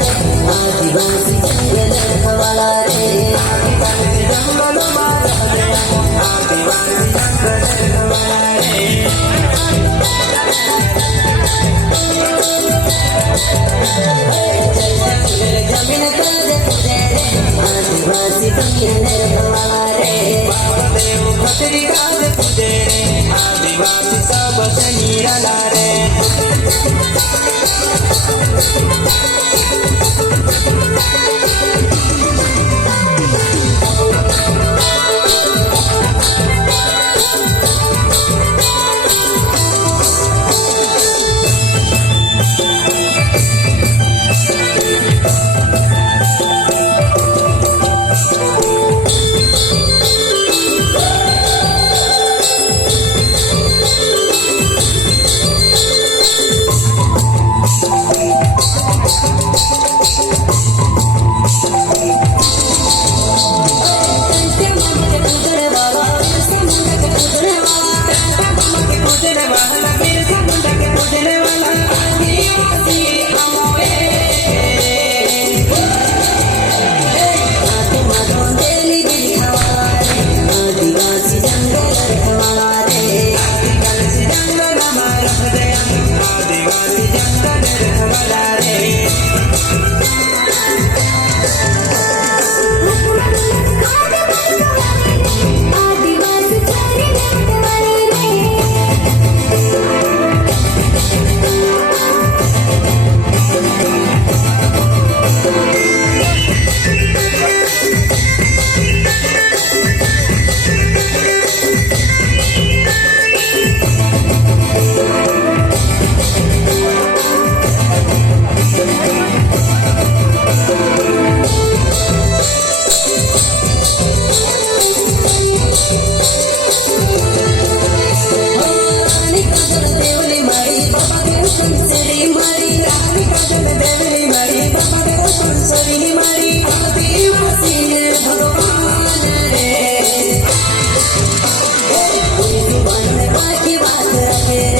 आदिवासी जंगल हवाला रे जंगल मारा आदिवासी जंगल हवाला रे जमीन कर दे आदिवासी जंगल हवाला रे देव खतरी काल तुझे आदिवासी सब निराला रे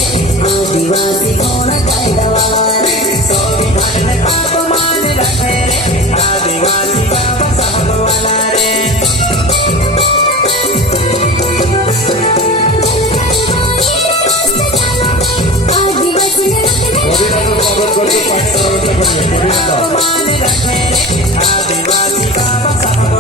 आदिवासी कौन कायदावान संविधान में पाप मान रखे आदिवासी बाबा साहब वाला रे आदिवासी मान रखे आदिवासी बाबा साहब